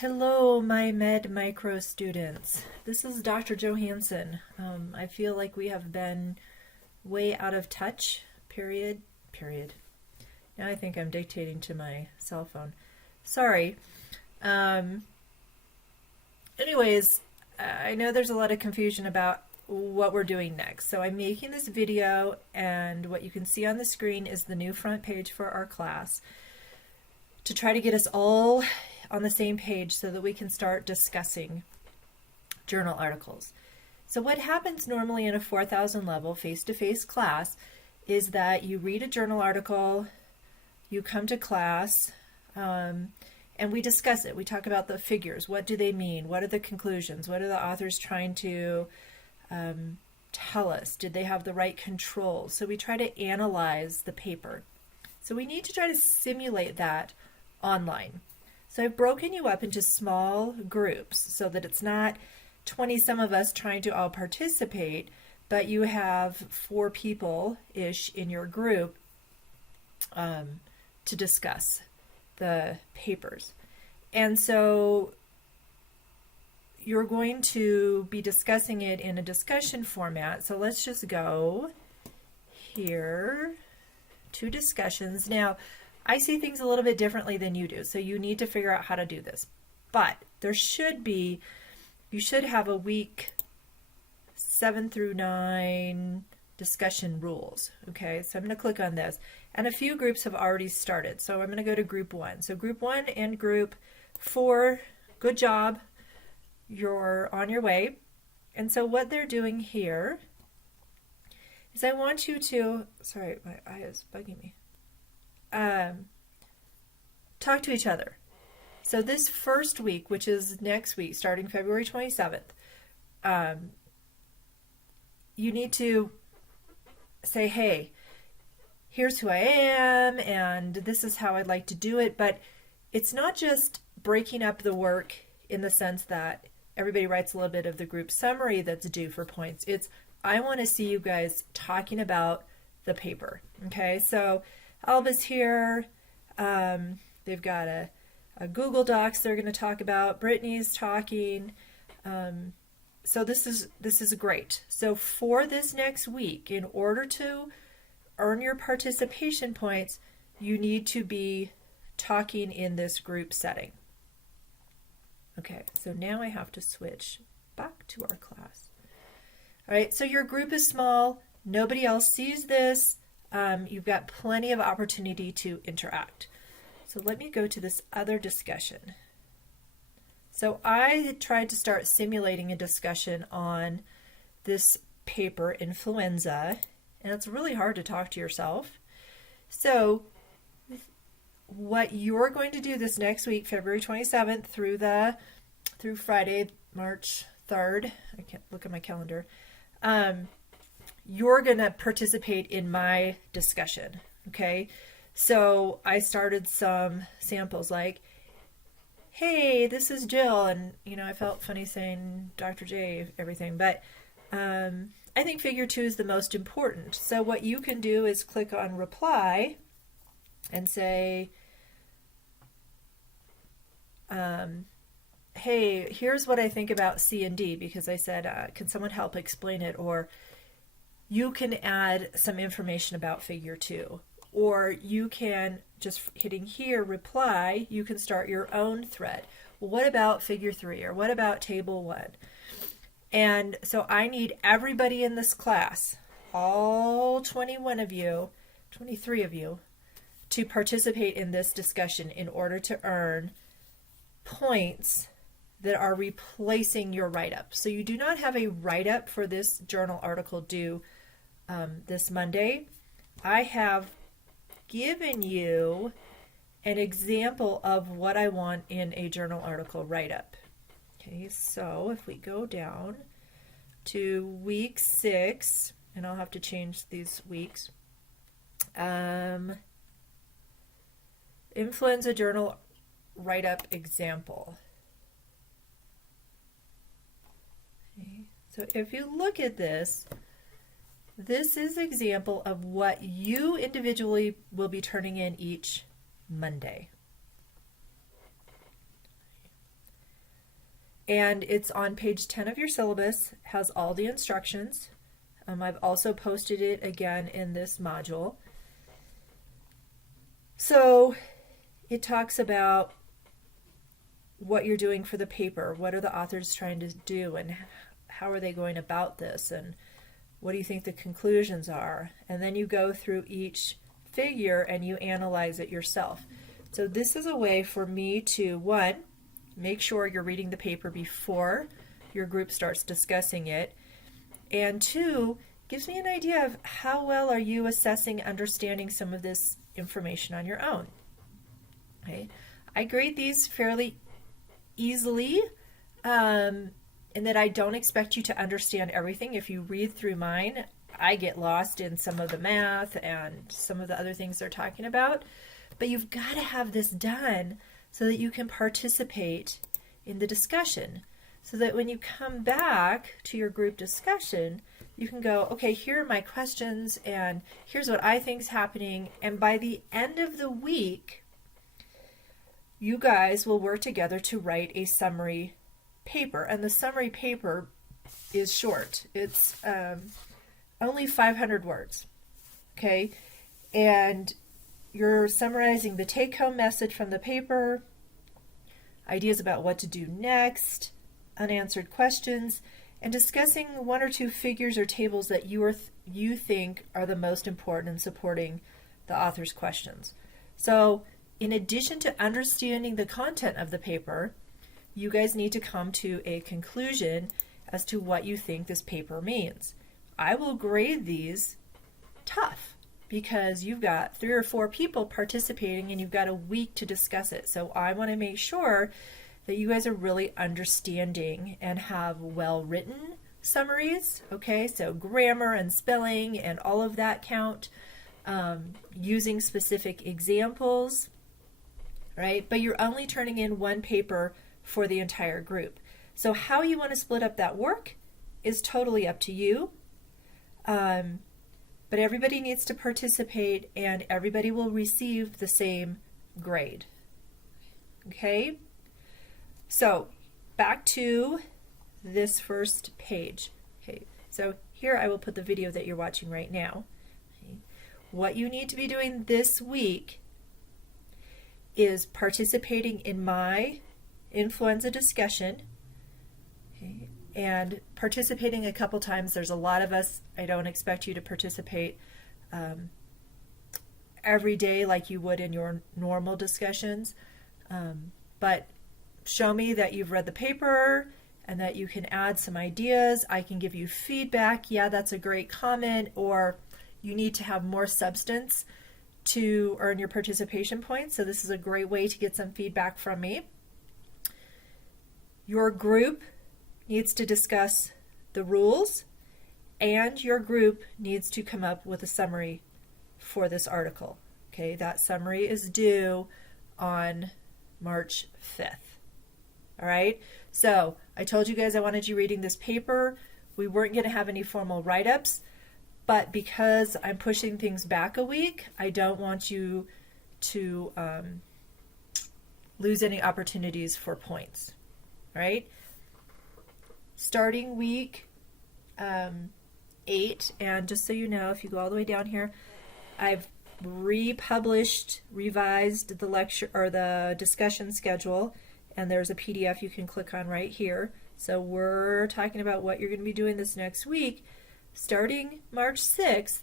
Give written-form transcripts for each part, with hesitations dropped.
Hello, my Med Micro students. This is Dr. Johansson. I feel like we have been way out of touch, period. Now I think I'm dictating to my cell phone. Sorry. Um, Anyways, I know there's a lot of confusion about what we're doing next. So I'm making this video, and what you can see on the screen is the new front page for our class to try to get us all on the same page so that we can start discussing journal articles. So what happens normally in a 4000 level face-to-face class is that you read a journal article, you come to class, and we discuss it. We talk about the figures. What do they mean? What are the conclusions? What are the authors trying to tell us? Did they have the right controls? So we try to analyze the paper. So we need to try to simulate that online. So I've broken you up into small groups so that it's not 20 some of us trying to all participate, but you have 4 people-ish in your group to discuss the papers. And so you're going to be discussing it in a discussion format. So let's just go here to discussions. Now, I see things a little bit differently than you do, so you need to figure out how to do this. But you should have a week 7 through 9 discussion rules. Okay, so I'm going to click on this. And a few groups have already started. So I'm going to go to group 1. So group 1 and group 4, good job. You're on your way. And so what they're doing here is I want you to, sorry, my eye is bugging me. Talk to each other. So this first week, which is next week, starting February 27th, you need to say, hey, here's who I am, and this is how I'd like to do it. But it's not just breaking up the work in the sense that everybody writes a little bit of the group summary that's due for points. It's, I want to see you guys talking about the paper. Okay, so Alba's here. They've got a Google Docs they're going to talk about. Brittany's talking. So this is great. So for this next week, in order to earn your participation points, you need to be talking in this group setting. Okay, so now I have to switch back to our class. All right, so your group is small. Nobody else sees this. You've got plenty of opportunity to interact. So let me go to this other discussion. So I tried to start simulating a discussion on this paper, Influenza, and it's really hard to talk to yourself. So what you're going to do this next week, February 27th through Friday, March 3rd, I can't look at my calendar, you're going to participate in my discussion, okay? So I started some samples like, hey, this is Jill, and I felt funny saying Dr. J everything, but I think figure 2 is the most important. So what you can do is click on reply and say, hey, here's what I think about C and D, because I said, can someone help explain it? Or you can add some information about figure 2. Or you can, just hitting here, reply, you can start your own thread. Well, what about figure 3? Or what about table 1? And so I need everybody in this class, all 21 of you, 23 of you, to participate in this discussion in order to earn points that are replacing your write-up. So you do not have a write-up for this journal article due this Monday. I have given you an example of what I want in a journal article write-up. Okay, so if we go down to week 6, and I'll have to change these weeks, influenza journal write-up example. Okay, so if you look at this, this is an example of what you individually will be turning in each Monday. And it's on page 10 of your syllabus, has all the instructions. I've also posted it again in this module. So it talks about what you're doing for the paper. What are the authors trying to do, and how are they going about this, and what do you think the conclusions are? And then you go through each figure and you analyze it yourself. So this is a way for me to, one, make sure you're reading the paper before your group starts discussing it, and two, gives me an idea of how well are you assessing, understanding some of this information on your own. Okay, I grade these fairly easily, in that I don't expect you to understand everything. If you read through mine, I get lost in some of the math and some of the other things they're talking about, but you've got to have this done so that you can participate in the discussion, so that when you come back to your group discussion, you can go, okay, here are my questions, and here's what I think is happening. And by the end of the week, you guys will work together to write a summary paper. And the summary paper is short. It's only 500 words, okay? And you're summarizing the take-home message from the paper, ideas about what to do next, unanswered questions, and discussing one or two figures or tables that you think are the most important in supporting the author's questions. So in addition to understanding the content of the paper, you guys need to come to a conclusion as to what you think this paper means. I will grade these tough because you've got 3 or 4 people participating and you've got a week to discuss it. So I want to make sure that you guys are really understanding and have well-written summaries, okay? So grammar and spelling and all of that count, using specific examples, right? But you're only turning in one paper for the entire group. So how you want to split up that work is totally up to you. But everybody needs to participate and everybody will receive the same grade. Okay? So back to this first page. Okay, so here I will put the video that you're watching right now. Okay. What you need to be doing this week is participating in my influenza discussion, okay, and participating a couple times. There's a lot of us. I don't expect you to participate every day like you would in your normal discussions, but show me that you've read the paper and that you can add some ideas. I can give you feedback. Yeah, that's a great comment, or you need to have more substance to earn your participation points. So this is a great way to get some feedback from me. Your group needs to discuss the rules, and your group needs to come up with a summary for this article. Okay, that summary is due on March 5th. All right, so I told you guys I wanted you reading this paper. We weren't going to have any formal write-ups, but because I'm pushing things back a week, I don't want you to lose any opportunities for points. All right, starting week 8, and just so you know, if you go all the way down here, I've revised the lecture or the discussion schedule, and there's a PDF you can click on right here. So we're talking about what you're going to be doing this next week. Starting March 6th,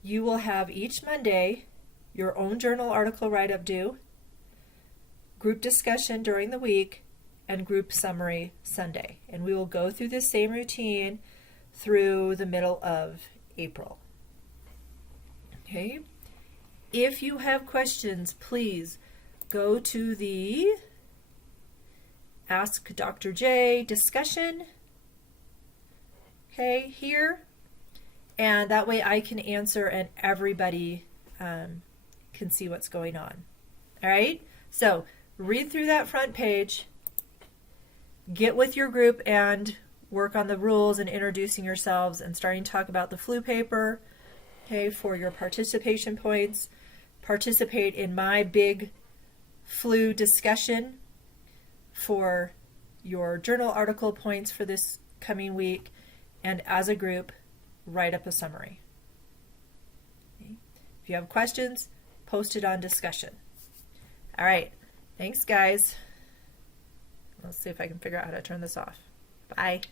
you will have each Monday your own journal article write-up due, group discussion during the week, and group summary Sunday. And we will go through the same routine through the middle of April. Okay? If you have questions, please go to the Ask Dr. J discussion, okay, here, and that way I can answer and everybody can see what's going on. All right, so read through that front page, get with your group and work on the rules and introducing yourselves and starting to talk about the flu paper, okay, for your participation points. Participate in my big flu discussion for your journal article points for this coming week, and as a group, write up a summary. Okay. If you have questions, post it on discussion. All right. Thanks, guys. Let's see if I can figure out how to turn this off. Bye.